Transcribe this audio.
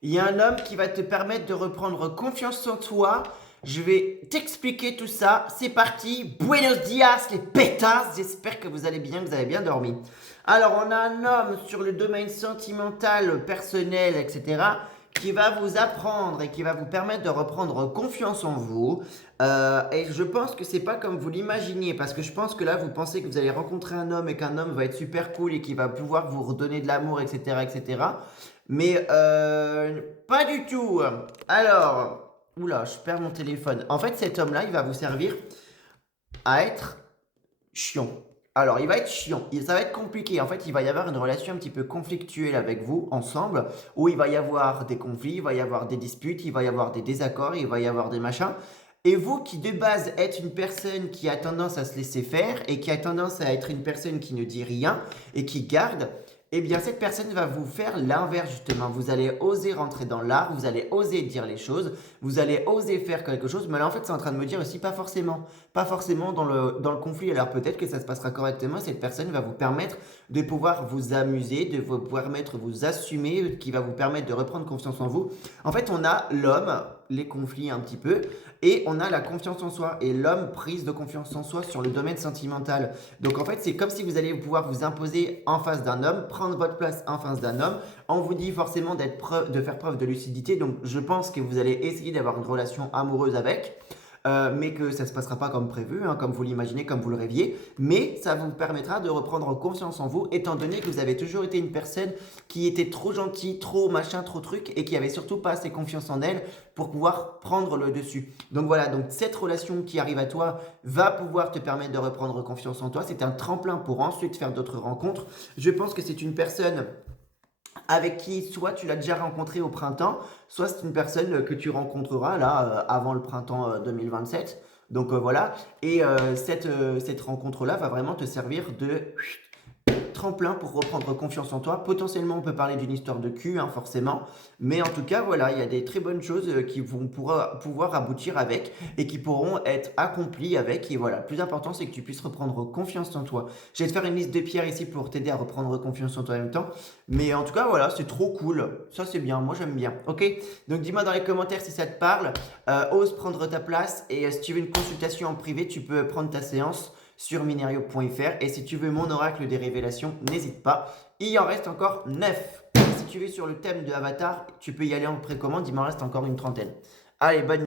Il y a un homme qui va te permettre de reprendre confiance en toi. Je vais t'expliquer tout ça. C'est parti. Buenos dias, les pétasses. J'espère que vous allez bien, que vous avez bien dormi. Alors, on a un homme sur le domaine sentimental, personnel, etc., qui va vous apprendre et qui va vous permettre de reprendre confiance en vous. Et je pense que c'est pas comme vous l'imaginiez, parce que je pense que là, vous pensez que vous allez rencontrer un homme et qu'un homme va être super cool et qui va pouvoir vous redonner de l'amour, etc., etc. Mais pas du tout. Alors, oula, je perds mon téléphone. En fait, cet homme-là, il va vous servir à être chiant. Alors, il va être chiant. Ça va être compliqué. En fait, il va y avoir une relation un petit peu conflictuelle avec vous, ensemble, où il va y avoir des conflits, il va y avoir des disputes, il va y avoir des désaccords, il va y avoir des machins. Et vous qui de base êtes une personne qui a tendance à se laisser faire et qui a tendance à être une personne qui ne dit rien et qui garde, eh bien cette personne va vous faire l'inverse justement. Vous allez oser rentrer dans l'art, vous allez oser dire les choses, vous allez oser faire quelque chose, mais là en fait c'est en train de me dire aussi pas forcément. Pas forcément dans le conflit. Alors peut-être que ça se passera correctement, cette personne va vous permettre de pouvoir vous amuser, de vous permettre de vous assumer, qui va vous permettre de reprendre confiance en vous. En fait on a l'homme, les conflits un petit peu, et on a la confiance en soi, et l'homme prise de confiance en soi sur le domaine sentimental. Donc en fait, c'est comme si vous allez pouvoir vous imposer en face d'un homme, prendre votre place en face d'un homme. On vous dit forcément de faire preuve de lucidité. Donc je pense que vous allez essayer d'avoir une relation amoureuse avec. Mais que ça ne se passera pas comme prévu, hein, comme vous l'imaginez, comme vous le rêviez. Mais ça vous permettra de reprendre confiance en vous, étant donné que vous avez toujours été une personne qui était trop gentille, trop machin, trop truc, et qui avait surtout pas assez confiance en elle pour pouvoir prendre le dessus. Donc voilà, donc cette relation qui arrive à toi va pouvoir te permettre de reprendre confiance en toi. C'est un tremplin pour ensuite faire d'autres rencontres. Je pense que c'est une personne avec qui soit tu l'as déjà rencontré au printemps, soit c'est une personne que tu rencontreras là avant le printemps 2027. Donc voilà, et cette rencontre-là va vraiment te servir de tremplin pour reprendre confiance en toi. Potentiellement, on peut parler d'une histoire de cul, hein, forcément. Mais en tout cas, voilà, il y a des très bonnes choses qui vont pouvoir aboutir avec et qui pourront être accomplies avec. Et voilà, le plus important, c'est que tu puisses reprendre confiance en toi. Je vais te faire une liste de pierres ici pour t'aider à reprendre confiance en toi en même temps. Mais en tout cas, voilà, c'est trop cool. Ça, c'est bien. Moi, j'aime bien. Ok? Donc, dis-moi dans les commentaires si ça te parle. Ose prendre ta place. Et si tu veux une consultation en privé, tu peux prendre ta séance sur minerio.fr. Et si tu veux mon oracle des révélations, n'hésite pas. Il en reste encore 9. Si tu veux sur le thème de Avatar, tu peux y aller en précommande. Il m'en reste encore une trentaine. Allez, bonne